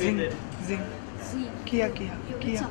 जिंग जिंग किया किया किया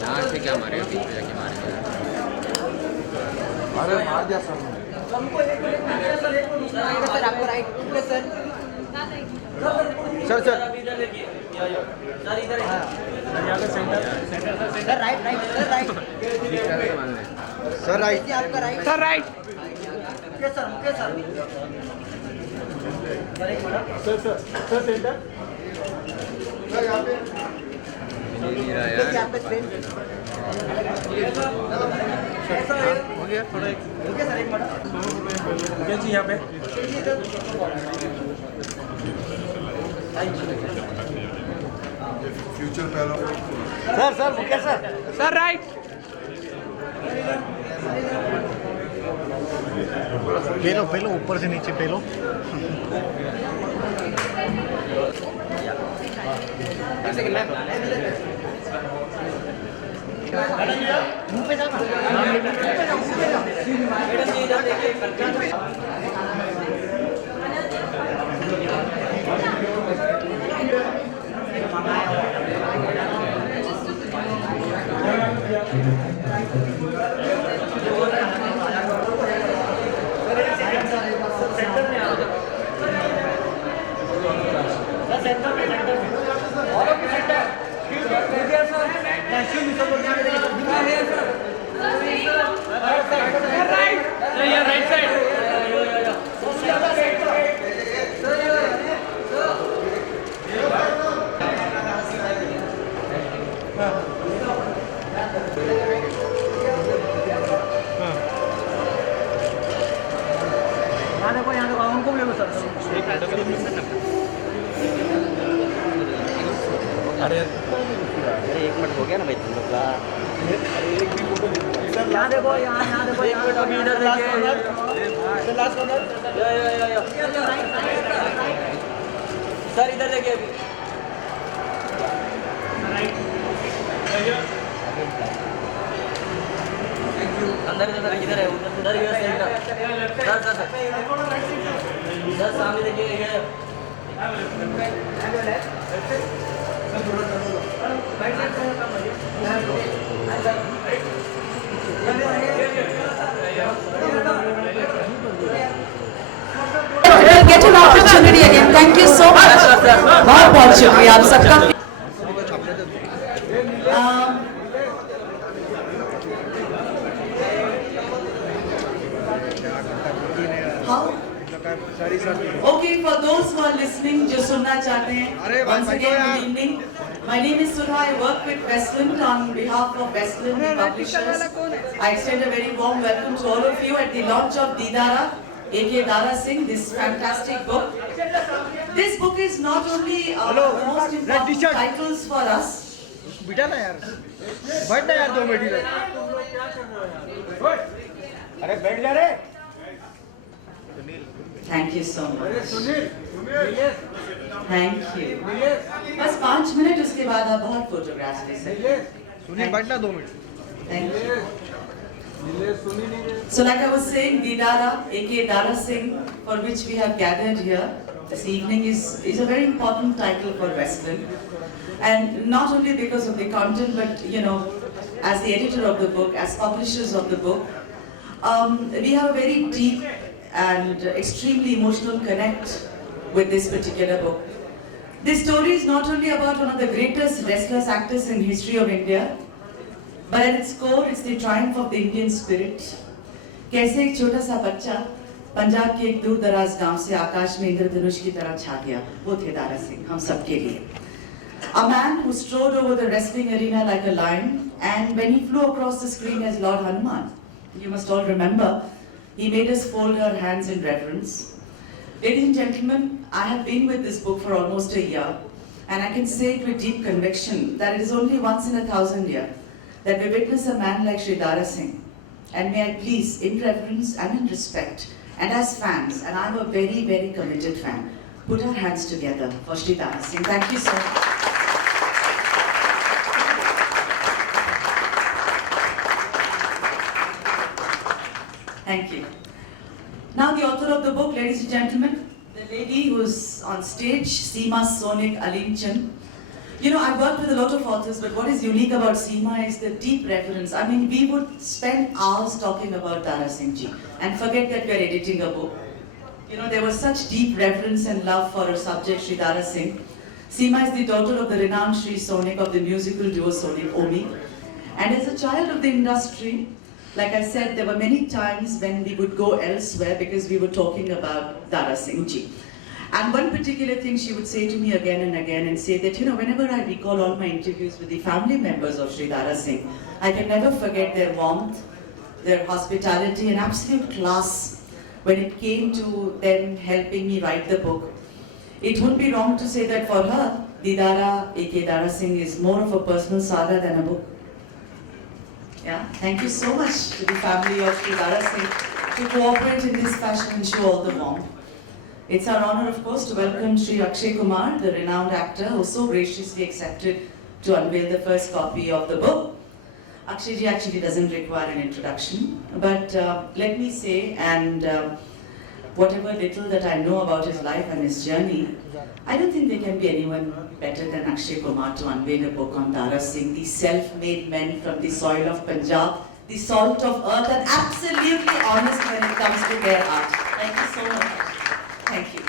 यहाँ से क्या मारेगा, बीच में जाके मारेगा। अरे मार दिया सर सर आपको right sir sir sir sir right right sir right बीच में आके मान ले। सर राइट आपका right sir right Mukesh sir sir sir sir centre sir यहाँ पे मिल नहीं रहा यार। यहाँ पे स्ट्रेट हो गया थोड़ा एक ओके सर एक मिनट मुकेश जी यहाँ पे future fellow sir sir Mukesh sir sir right पेलो पेलो ऊपर से नीचे पेलो अरे एक मिनट हो गया ना भाई तुम लोग का यहाँ देखो यहाँ देखो एक मिनट अभी इधर देखिए लास्ट कॉर्नर सर इधर देखिए अंदर इधर इधर है उधर ही है सर सर सर सामने देखिए ये Get an opportunity again. Thank you so much. बहुत बहुत शुक्रिया आप सबका. Okay, for those who are listening, जो सुनना चाहते हैं, once again good evening. My name is Sudha. I work with Westland on behalf of Westland Publishers. I extend a very warm welcome to all of you at the launch of Didara, A.K. Dara Singh, this fantastic book. This book is not only the most important titles for us. Beta ना यार बैठ ना यार 2 minute इधर अरे बैठ जा रे Thank you so अरे much. Sunil Nilesh Thank you. Nilesh बस 5 मिनट उसके बाद आप बहुत फोटोग्राफ्स ले सकते हैं. नीलेश सुनील बैठना 2 मिनट. Thank you. नीलेश सुनी नहीं रहे. So like I was saying, Didara, aka Dara Singh, for which we have gathered here this evening is a very important title for Westland. And not only because of the content, but you know, as the editor of the book, as publishers of the book, we have a very deep and extremely emotional connect with this particular book. This story is not only about one of the greatest wrestlers actors in history of India, but at its core, it's the triumph of the Indian spirit. कैसे एक छोटा सा बच्चा पंजाब के एक दूर दराज गांव से आकाश में इंद्रधनुष की तरह छा गया, वो थे दारा सिंह हम सबके लिए. A man who strode over the wrestling arena like a lion, and when he flew across the screen as Lord Hanuman, you must all remember, he made us fold our hands in reverence. Ladies and gentlemen, I have been with this book for almost a year, and I can say it with deep conviction that it is only once in 1,000 years that we witness a man like Shri Dara Singh. And may I please, in reverence and in respect, and as fans, and I'm a very, very committed fan, put our hands together for Shri Dara Singh. Thank you so much. Thank you. Now the author of the book, ladies and gentlemen, the lady who's on stage, Seema Sonik Alimchan. You know, I've worked with a lot of authors, but what is unique about Seema is the deep reverence. I mean, we would spend hours talking about Dara Singh ji and forget that we're editing a book. You know, there was such deep reverence and love for her subject, Shri Dara Singh. Seema is the daughter of the renowned Shri Sonik of the musical duo Sonik Omi. And as a child of the industry, like I said, there were many times when we would go elsewhere because we were talking about Dara Singh ji. And one particular thing she would say to me again and again and say that, you know, whenever I recall all my interviews with the family members of Shri Dara Singh, I can never forget their warmth, their hospitality and absolute class when it came to them helping me write the book. It wouldn't be wrong to say that for her, Didara, aka Dara Singh, is more of a personal saga than a book. Yeah, thank you so much to the family of Shri Dara Singh to cooperate in this fashion and show all the warmth. It's our honor, of course, to welcome Shri Akshay Kumar, the renowned actor who so graciously accepted to unveil the first copy of the book. Akshay ji actually doesn't require an introduction, but let me say, and whatever little that I know about his life and his journey, I don't think there can be anyone better than Akshay Kumar to unveil a book on Dara Singh, the self-made men from the soil of Punjab, the salt of earth, and absolutely honest when it comes to their art. Thank you so much. Thank you.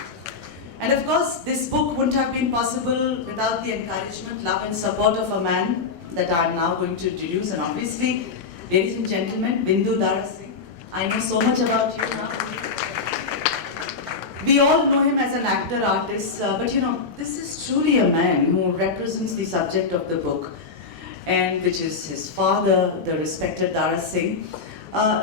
And of course, this book wouldn't have been possible without the encouragement, love and support of a man that I'm now going to introduce. And obviously, ladies and gentlemen, Bindu Dara Singh. I know so much about you now. We all know him as an actor, artist, but you know, this is truly a man who represents the subject of the book, and which is his father, the respected Dara Singh.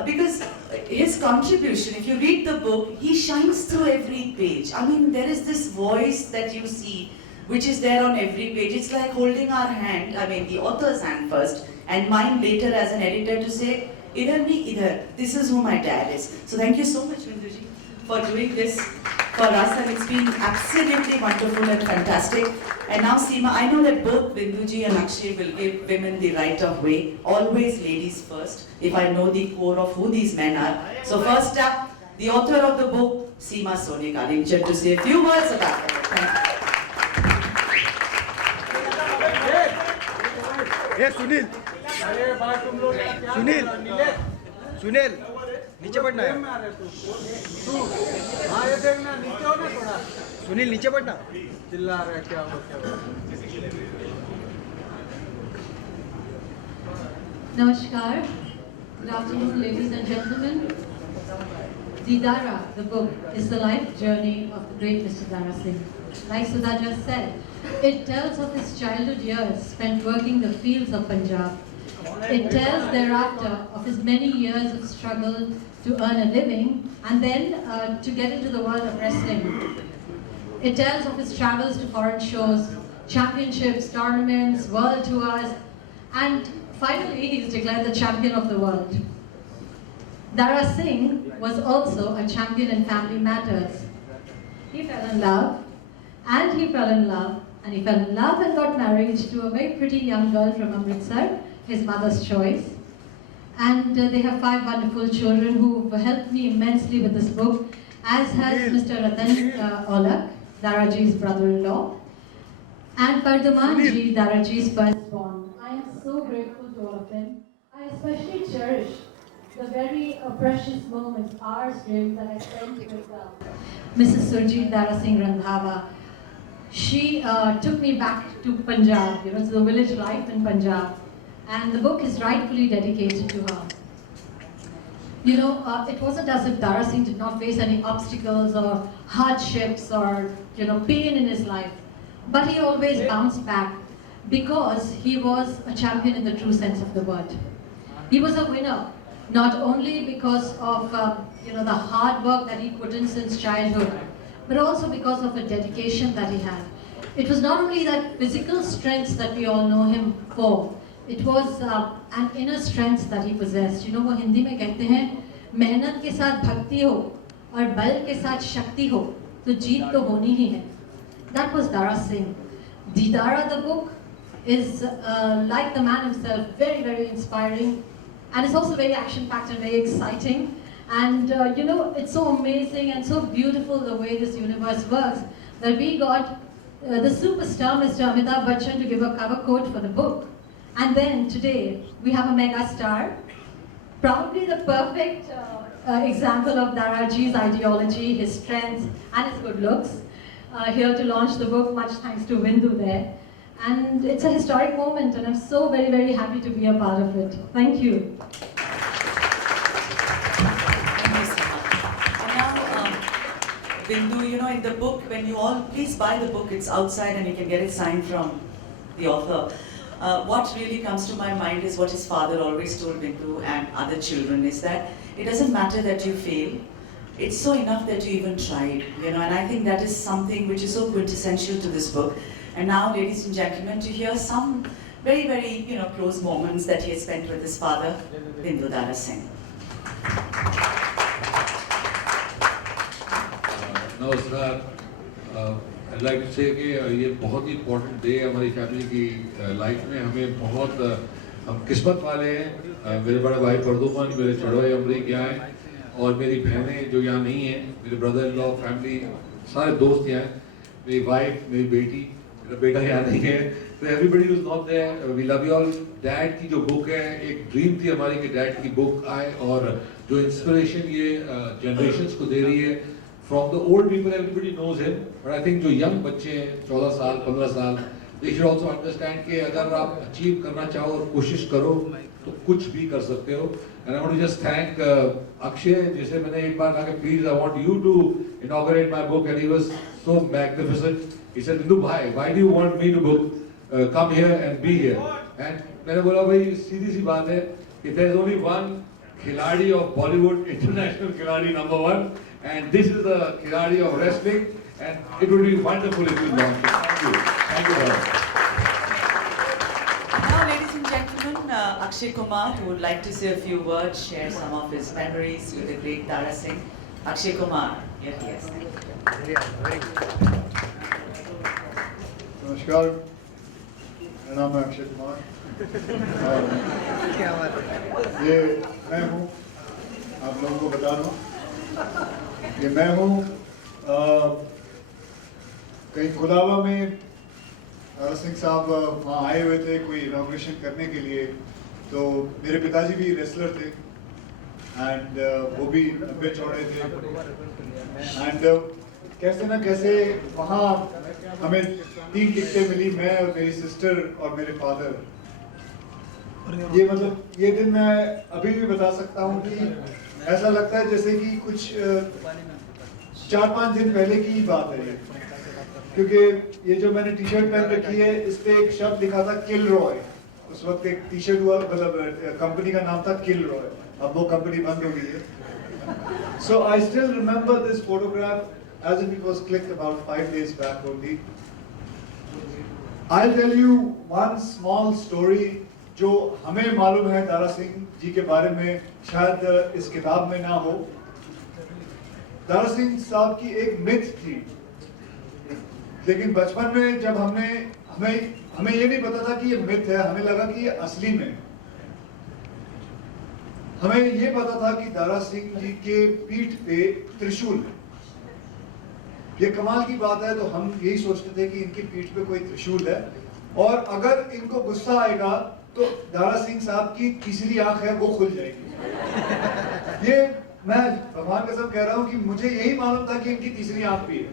Because his contribution, if you read the book, he shines through every page. I mean, there is this voice that you see, which is there on every page. It's like holding our hand, I mean the author's hand first, and mine later as an editor to say, idhar nahi idhar, this is who my dad is. So thank you so much, Binduji, for doing this for us, and it's been absolutely wonderful and fantastic. And now Seema, I know that both Binduji and Akshay will give women the right of way, always ladies first, if I know the core of who these men are. So first up, the author of the book, Seema Sonik Alimchan, to say a few words about it. Thank you. ए सुनील अरे भाई तुम लोग यार क्या सुनील कर रहे हो? नीलेश सुनील नीचे पड़ना प्रेम है में आ रहे तू हाँ ये देखना नीचे हो ना थोड़ा सुनील नीचे पड़ना चिल्ला रहा है क्या हो क्या हो Namaskar. Good afternoon, ladies and gentlemen. Didara, the book, is the life journey of the great Mr. Dara Singh. Like Sudha just said, it tells of his childhood years spent working the fields of Punjab. It tells thereafter of his many years of struggle to earn a living and then to get into the world of wrestling. It tells of his travels to foreign shows, championships, tournaments, world tours, and finally he is declared the champion of the world. Dara Singh was also a champion in family matters. He fell in love, and he fell in love, and he fell in love and got married to a very pretty young girl from Amritsar, his mother's choice. And they have 5 wonderful children who have helped me immensely with this book, as has Mr. Ratan Olak, Daraji's brother-in-law, and Pardamanji, Daraji's firstborn. I am so grateful to all of them. I especially cherish the very precious moments, hours really, that I spent with Mrs. Surjit Dara Singh Randhawa. She took me back to Punjab, to the village life in Punjab, and the book is rightfully dedicated to her. It wasn't as if Dara Singh did not face any obstacles or hardships or pain in his life, but he always bounced back because he was a champion in the true sense of the word. He was a winner, not only because of the hard work that he put in since childhood, but also because of the dedication that he had. It was not only that physical strength that we all know him for, it was an inner strength that he possessed. वो हिंदी में कहते हैं, मेहनत के साथ भक्ति हो और बल के साथ शक्ति हो तो जीत तो होनी ही है. That was Dara Singh. Didara, the book, is like the man himself, very, very inspiring, and it's also very action-packed and very exciting. And it's so amazing and so beautiful the way this universe works that we got the superstar Mr. Amitabh Bachchan to give a cover quote for the book. And then today we have a mega star, probably the perfect example of Daraji's ideology, his strength and his good looks, here to launch the book, much thanks to Bindu there. And it's a historic moment and I'm so very, very happy to be a part of it. Thank you. Bindu, in the book, when you all, please buy the book, it's outside and you can get it signed from the author. What really comes to my mind is what his father always told Bindu and other children is that it doesn't matter that you fail, it's so enough that you even tried, and I think that is something which is so quintessential to this book. And now, ladies and gentlemen, to hear some very, very, close moments that he has spent with his father, Bindu Dara Singh. नमस्कार. I'd like to say कि ये बहुत ही important day है हमारी family की life में. हम किस्मत वाले हैं. मेरे बड़े भाई परदुमन, मेरे चढ़ोए अमरीक यहाँ हैं और मेरी बहनें जो यहाँ नहीं हैं, मेरे ब्रदर इन लॉ, फैमिली, सारे दोस्त यहाँ हैं, मेरी वाइफ, मेरी बेटी, मेरा बेटा यहाँ नहीं है. तो everybody is not there. We love you all. Dad की जो बुक है, एक ड्रीम थी हमारी कि डैड की बुक आए और जो इंस्पिरेशन ये जनरेशंस को दे रही है. From the old people, everybody knows him, but I think जो young बच्चे हैं, 14 साल, 15 साल, they should also understand कि अगर आप achieve करना चाहो और कोशिश करो, तो कुछ भी कर सकते हो. And I want to just thank Akshay, जिसे मैंने एक बार कहा कि please, I want you to inaugurate my book, and he was so magnificent. He said, Bindu bhai, why do you want me to come here and be here? And मैंने बोला भाई सीधी सी बात है कि there is only one खिलाड़ी of Bollywood, international खिलाड़ी number 1. And this is the Khiladi of wrestling, and it would be wonderful if you launch it. Thank you. Thank you very much. Now, ladies and gentlemen, Akshay Kumar, who would like to say a few words, share some of his memories with the great Dara Singh. Akshay Kumar, here he is. नमस्कार, मेरा नाम है अक्षय कुमार. ये मैं हूँ, आप लोगों को बता दूँ. ये मैं हूँ. कहीं खुलावा में दारा सिंह साहब वहाँ आए हुए थे कोई इनॉग्रेशन करने के लिए. तो मेरे पिताजी भी रेसलर थे एंड वो भी लंबे चौड़े थे. एंड कैसे ना कैसे वहाँ हमें 3 टिकटें मिली, मैं और मेरी सिस्टर और मेरे फादर. ये दिन मैं अभी भी बता सकता हूँ कि ऐसा लगता है जैसे कि कुछ 4-5 दिन पहले की ही बात है ये. क्योंकि ये जो मैंने टी शर्ट पहन रखी है, इस पे एक शब्द लिखा था किल रॉय. उस वक्त एक टी शर्ट हुआ, मतलब कंपनी का नाम था किल रॉय. अब वो कंपनी बंद हो गई है. So I still remember this photograph as if it was clicked about 5 days back only. I'll tell you one small story जो हमें मालूम है दारा सिंह जी के बारे में शायद इस किताब में ना हो। दारा सिंह साहब की एक मिथ थी, लेकिन बचपन में जब हमें ये नहीं पता था कि ये मिथ है, हमें लगा कि ये असली में। हमें ये पता था कि दारा सिंह जी के पीठ पे त्रिशूल है। ये कमाल की बात है, तो हम यही सोचते थे कि इनकी पीठ पे कोई त्रिशूल है, और अगर इनको गुस्सा आएगा तो दारा सिंह साहब की तीसरी आंख है वो खुल जाएगी। ये मैं भगवान कसम कह रहा हूँ कि मुझे यही मालूम था कि इनकी तीसरी आंख भी है,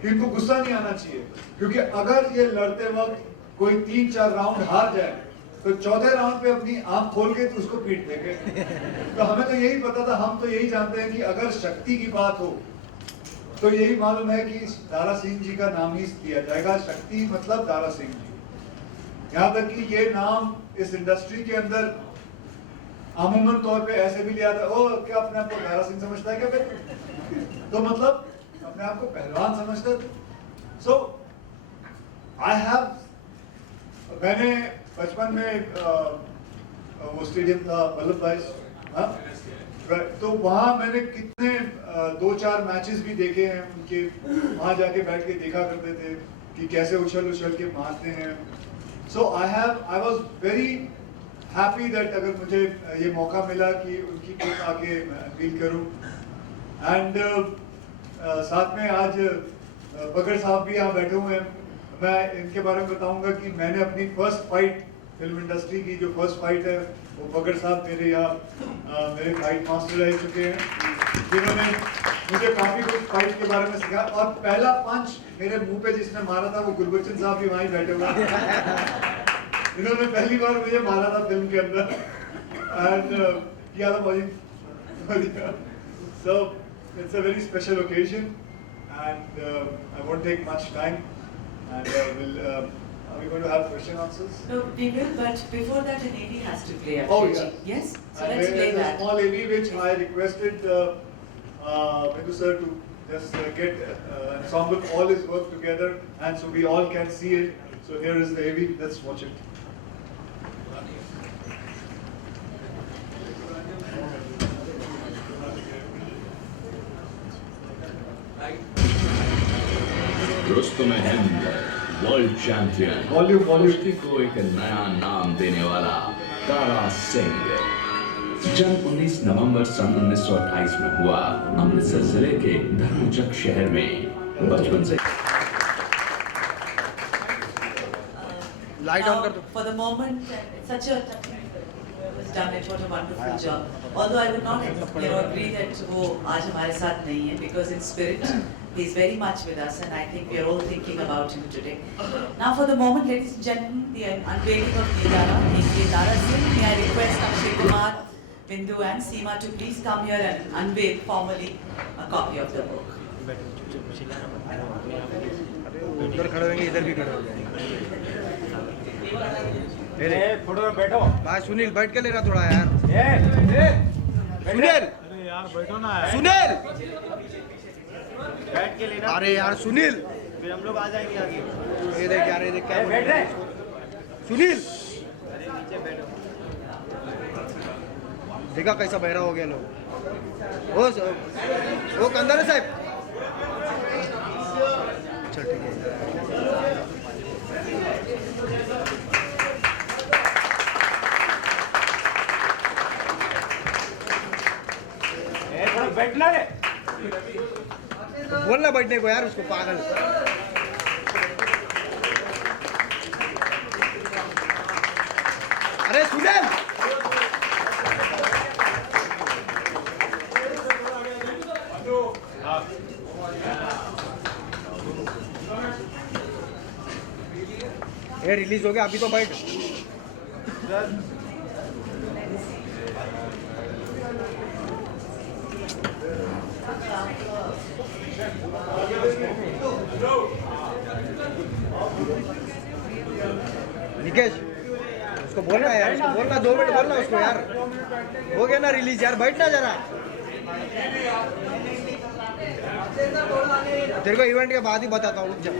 कि इनको गुस्सा नहीं आना चाहिए, क्योंकि अगर ये लड़ते वक्त कोई 3-4 राउंड हार जाए तो चौथे राउंड पे अपनी आंख खोल के तो उसको पीट देंगे। तो हमें तो यही पता था, हम तो यही जानते हैं कि अगर शक्ति की बात हो तो यही मालूम है कि दारा सिंह जी का नाम ही दिया जाएगा। शक्ति मतलब दारा सिंह जी। यहाँ तक कि ये नाम इस इंडस्ट्री के अंदर अमूमन तौर पे ऐसे भी लिया था, ओ क्या अपने आप को दारा सिंह समझता है क्या फिर? तो मतलब अपने आप को पहलवान समझता है। सो मैंने बचपन में वो स्टेडियम था वल्लभ भाई, तो वहाँ मैंने कितने 2-4 मैचेस भी देखे हैं उनके। वहाँ जाके बैठ के देखा करते थे कि कैसे उछल के मारते हैं। So I was very happy that अगर मुझे ये मौका मिला कि उनकी पिक आके फील करूं। एंड साथ में आज बगर साहब भी यहाँ बैठे हुए हैं। मैं इनके बारे में बताऊंगा कि मैंने अपनी फर्स्ट फाइट फिल्म इंडस्ट्री की जो फर्स्ट फाइट है वो बगर साहब मेरे यहाँ मेरे फाइट मास्टर रह चुके हैं, जिन्होंने मुझे काफी कुछ फाइट के बारे में सिखाया। और पहला पंच मेरे मुंह पे जिसने मारा था वो गुरबचन साहब भी वहीं बैठे हुए हैं। इन्होंने पहली बार मुझे मारा था फिल्म के अंदर, एंड किया था बढ़िया। So it's a very special occasion and I won't take much time and are we going to have question answers? No, we will, but before that an AV has to play. Oh, Akhilesh. yeah. Yes? So And let's there play is a that. small AV which I requested Bindu sir to just get ensemble all his work together, and so we all can see it. So here is the AV. Let's watch it. Rustam Hind world champion Volume. कुश्ती को एक नया नाम देने वाला दारा सिंह। जन्म 19 नवंबर सन 1928 में हुआ अमृतसर जिले के धर्मचक शहर में। बचपन से लाइट ऑन कर दो। For the moment, such a was done it. What a wonderful job. Although I would not, agree that वो आज हमारे साथ नहीं है, because in spirit he is very much with us, and I think we are all thinking about him today. Now, for the moment, ladies and gentlemen, the unveiling of Dara, aka Dara Singh. May I request Akshay Kumar, Bindu, and Seema to please come here and unveil formally a copy of the book. उधर खड़े होंगे, इधर भी खड़े हो जाएंगे। Photo में बैठो। भाई सुनील बैठ के लेना थोड़ा यार। सुनील अरे यार बैठो ना यार। सुनील बैठ के लेना। अरे यार सुनील, फिर हम लोग आ जाएंगे आगे। ये देख यार, ये देख क्या बैठ रहे। सुनील अरे नीचे बैठो। देखा कैसा बहरा हो गया लोग। ओ कंदारे साहब, चल ठीक है। थोड़ा बैठना रे। बोलना बैठने को यार उसको, पागल। अरे सुनील, ये रिलीज हो गया, अभी तो बैठ। निकेश उसको बोलना है यार, उसको बोलना 2 मिनट बोलना उसको यार। हो गया ना रिलीज यार, बैठना जरा। तेरे को इवेंट के बाद ही बताता हूँ, रुक जा।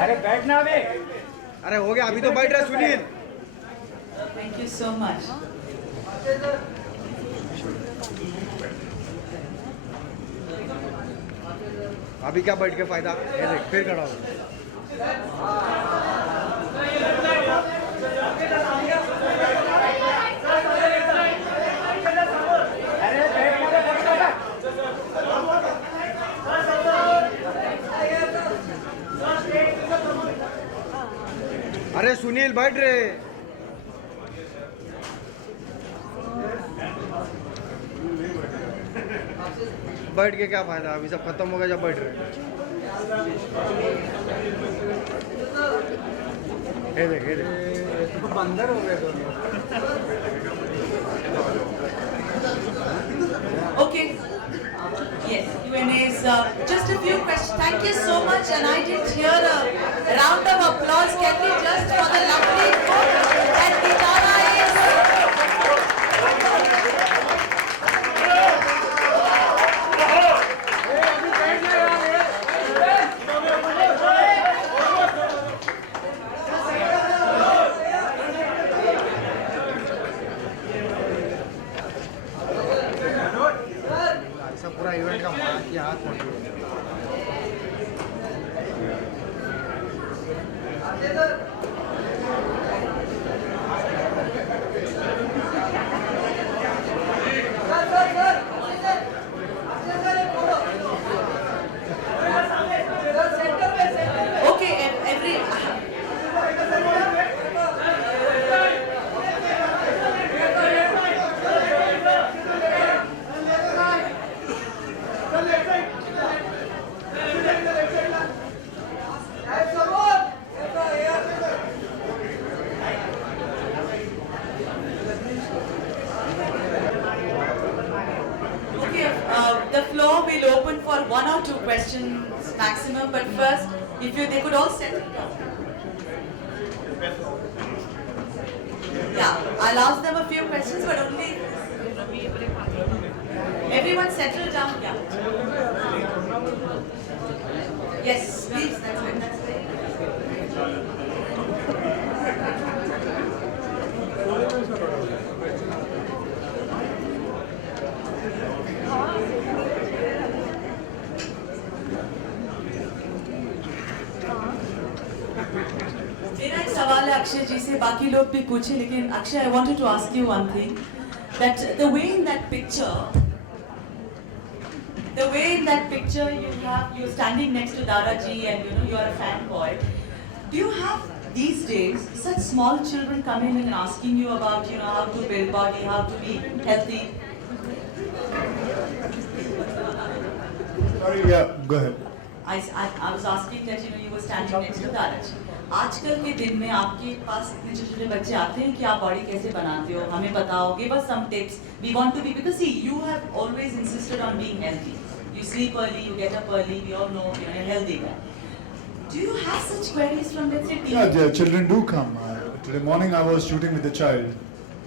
अरे बैठना अबे। अरे हो गया, अभी तो बैठ रहा Sunil. Thank you so much. अभी क्या बैठ के फायदा, ये देख फिर खड़ा हो। अरे सुनील बैठ रे। बैठ के क्या फायदा, अभी सब खत्म हो गया जब बैठ रहे। ये देख ये देख, तो बंदर हो गए दोनों। Okay. Yes, Q&A is just a few questions. Thank you so much, and I didn't hear a round of applause. Can we just for the lovely book that Ditara is? ऐसा पूरा इवेंट का मार किया हाथ पड़ गया। Okay, every. Okay, the floor will open for 1 or 2 questions maximum, but first, if they could all settle down. Yeah, I'll ask them a few questions, but only everyone settle down. Yeah. Yes, please. That's it. That's it. मेरा एक सवाल है अक्षय जी से, बाकी लोग भी पूछे, लेकिन Akshay, I wanted to ask you one thing, that the way in that picture you're standing next to Dara ji and you are a fanboy. Do you have these days such small children coming in and asking you about how to build body, how to be healthy? Sorry, yeah, go ahead. I was asking that you were standing next to Dara ji. आजकल के दिन में आपके पास इतने छोटे-छोटे बच्चे आते हैं कि आप बॉडी कैसे बनाते हो, हमें बताओ, give us some tips. We want to be, because see, you have always insisted on being healthy. You sleep early, you get up early, we all know you're a healthy guy. Do you have such queries from, let's say, Yeah, teenagers? the children do come. Today morning I was shooting with the child.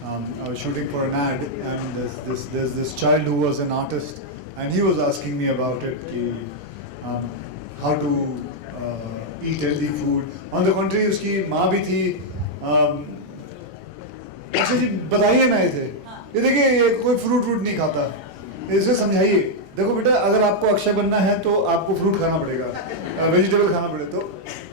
I was shooting for an ad, and there's this child who was an artist, and he was asking me about it, how to eat healthy food. On the contrary, उसकी माँ भी थी. अच्छा जी बताइए ना इसे. ये देखिए ये कोई फ्रूट नहीं खाता. इसे समझाइए. देखो बेटा, अगर आपको अक्षय बनना है तो आपको फ्रूट खाना पड़ेगा, वेजिटेबल खाना पड़ेगा. तो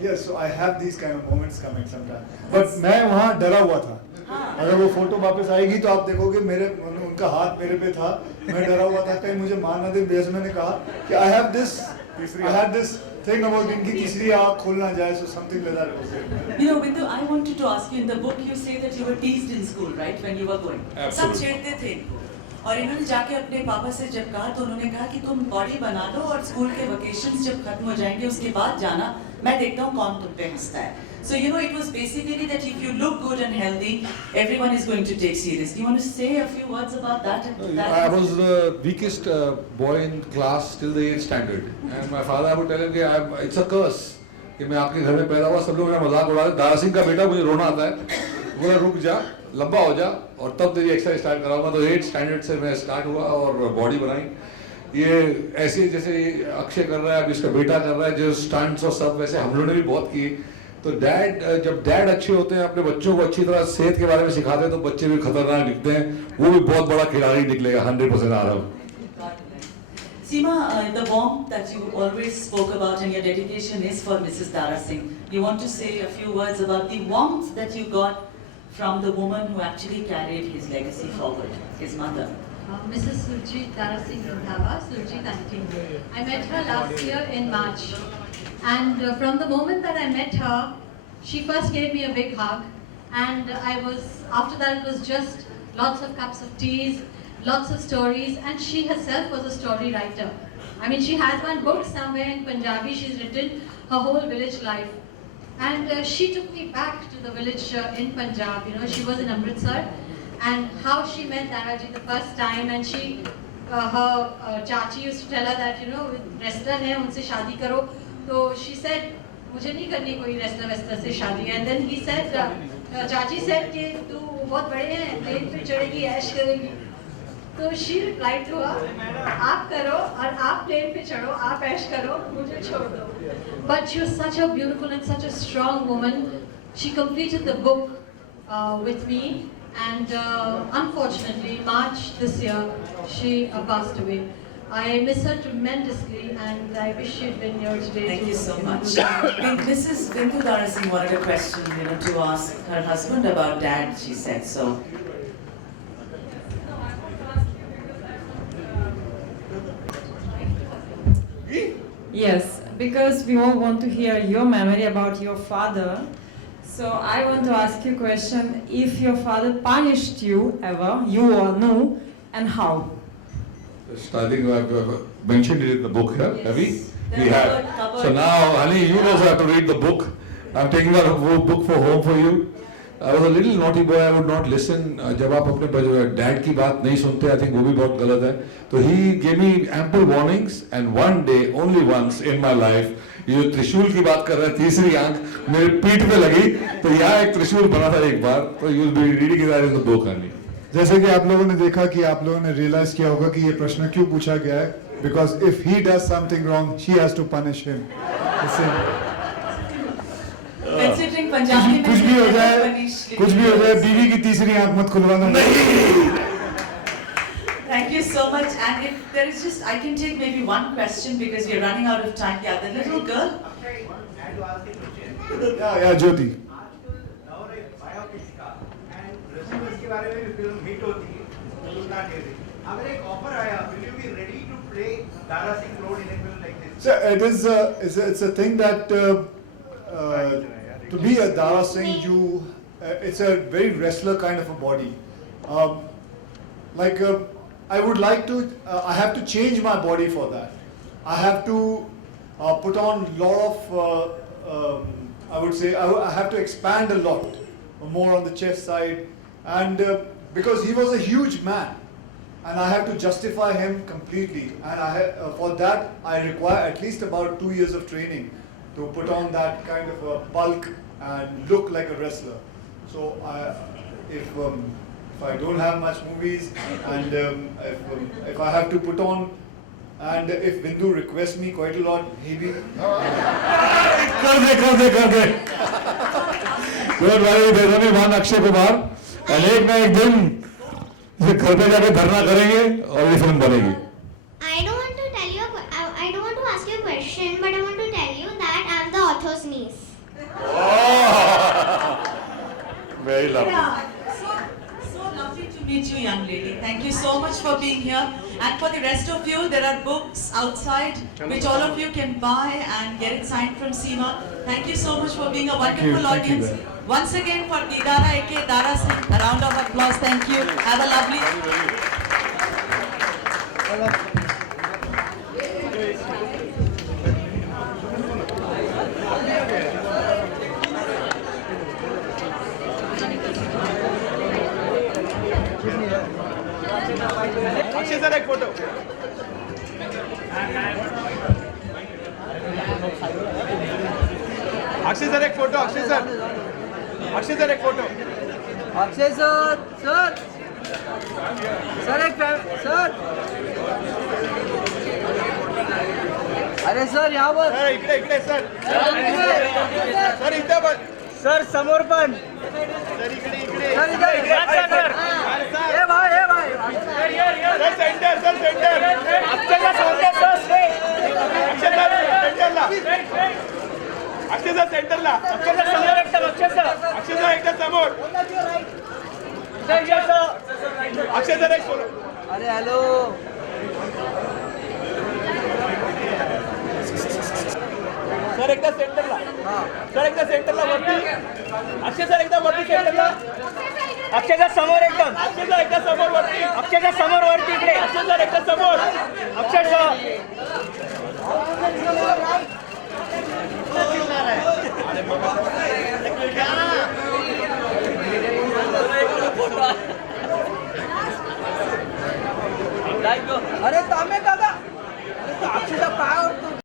yes, so I have these kind of moments coming sometimes. But मैं वहाँ डरा हुआ था. अगर वो फोटो वापस आएगी तो आप देखोगे उनका हाथ मेरे पे था, मैं डरा हुआ था कहीं मुझे मार ना दे. जैसे मैंने कहा कि I had this thing about इनकी तीसरी आँख खोल ना जाए, so something like that. Bindu, I wanted to ask you, in the book you say that you were teased in school, right, when you were going. सब छेड़ते थे. और इन्होंने जाके अपने पापा से जब कहा तो उन्होंने कहा कि तुम बॉडी बना लो और स्कूल के वेकेशंस जब खत्म हो जाएंगे उसके बाद जाना, मैं देखता हूँ कौन तुम पे हंसता है. So you know it was basically that if you look good and healthy, everyone is going to take serious. Do you want to say a few words about that? I was the weakest boy in class till the 8th standard, and my father would tell him कि it's a curse कि मैं आपके घर में पैदा हुआ, सब लोग मेरा मजाक उड़ाते, दारा सिंह का बेटा, मुझे रोना आता है, बोला रुक जा, लंबा हो जा और तब तेरी एक्सरसाइज स्टार्ट कराऊंगा. तो 8th स्टैंडर्ड से मैं स्टार्ट हुआ और बॉडी बनाई. ये ऐसे जैसे अक्षय कर रहा है, अभी इसका बेटा कर रहा है, जो स्टंट्स और सब वैसे हम लोगों ने भी बहुत किए. तो जब डैड अच्छे होते हैं, अपने बच्चों को अच्छी तरह सेहत के बारे में सिखाते हैं, तो बच्चे भी खतरनाक दिखते हैं. वो भी बहुत बड़ा खिलाड़ी निकलेगा, 100% आ रहा हूँ. Seema, the warmth that you always spoke about and your dedication is for Mrs. Dara Singh. You want to say a few words about the warmth that you got from the woman who actually carried his legacy forward, his mother? Mrs. Surjit Dara Singh Randhawa, Surjit auntie. I met her last year in March, and from the moment that I met her, she first gave me a big hug, and after that it was just lots of cups of teas, lots of stories, and she herself was a story writer. I mean, she has one book somewhere in Punjabi. She's written her whole village life, and she took me back to the village in Punjab. You know, she was in Amritsar, and how she met Daraji the first time, and her chachi used to tell her that, you know, wrestler hai, unse shaadi karo. So she said, मुझे नहीं करनी कोई wrestler से शादी. And then he said, चाची said कि तू बहुत बड़े हैं, प्लेन पे चढ़ेगी, ऐश करेगी. तो she replied to her, आप करो और आप प्लेन पे चढ़ो, आप ऐश करो, मुझे छोड़ दो. But she was such a beautiful and such a strong woman. She completed the book with me, and unfortunately, March this year, she passed away. I miss her tremendously, and I wish she'd been here today. Thank you so much. Mrs. Bindu Dara Singh wanted a question, to ask her husband about Dad. She said so. Yes, because we all want to hear your memory about your father. So I want to ask you a question: if your father punished you ever, you or no, and how? I think I've mentioned it in the book here. Yes. Have we? The We have. cover. So now, honey, you also have to read the book. I'm taking out a book for home for you. I was a little naughty boy. I would not listen. जब आप अपने dad की बात नहीं सुनते, I think वो भी बहुत गलत है. तो he gave me ample warnings, and one day, only once in my life, ये जो त्रिशूल की बात कर रहा है, तीसरी आंख मेरे पीठ पे लगी, तो यहाँ एक त्रिशूल बना था एक बार. तो you'll be reading that in the book, honey. जैसे कि आप लोगों ने देखा कि आप लोगों ने रियलाइज किया होगा कि ये प्रश्न क्यों पूछा गया है. Because if he does something wrong, she has to punish him. Considering Punjabi में कुछ भी हो जाए, बीवी की तीसरी आंख मत खुलवाना. Thank you so much. And if there is just, I can take maybe one question because we are running out of time. Yeah, the little girl. या ज्योति. बारे में फिल्म हिट होती है, अगर एक ऑफर आया, will you be ready to play Dara Singh role in a film like this? So it's a thing that to be a Dara Singh, it's a very wrestler kind of a body. I would like to, I have to change my body for that. I have to put on a lot of, I would say, I have to expand a lot more on the chest side. And because he was a huge man, and I have to justify him completely, and for that I require at least about 2 years of training to put on that kind of a bulk and look like a wrestler. So if I don't have much movies, and if I have to put on, and if Bindu requests me quite a lot, maybe. कर दे. Don't worry, there's only one Akshay Kumar. और एक ना एक दिन घर पे जाके धरना करेंगे और ये फिल्म बनेगी. I don't want to tell you. I don't want to ask you a question, but I want to tell you that I'm the author's niece. Very lovely. Yeah. So lovely to meet you, young lady. Thank you so much for being here. And for the rest of you, there are books outside which all of you can buy and get it signed from Seema. Thank you so much for being a wonderful audience. Once again for Didara A.K. Dara Singh, a round of applause. Thank you. Have a lovely. Akshay sir एक photo. Akshay sir एक photo. Akshay sir एक photo. Akshay sir एक sir. अरे sir यहाँ पर. Sir इकडे sir. Sir इथे पण. सर समोर पण. सर इकडे. सर इधर. ए भाई. Sir centre. अक्षय सर सेंटरला. अक्षय सर सेंटरला. अक्षय सर समोर एकदम. अक्षय सर एकदा समोर. अक्षय सर एक फोटो. अरे हॅलो. सर एकदा सेंटरला. सर एकदा सेंटरला वरती. अक्षय सर एकदा वरती सेंटरला. अक्षय सर समोर एकदम. अक्षय सर एकदा समोर वरती. अक्षय सर समोर वरती इकडे. अक्षय सर एकदा समोर.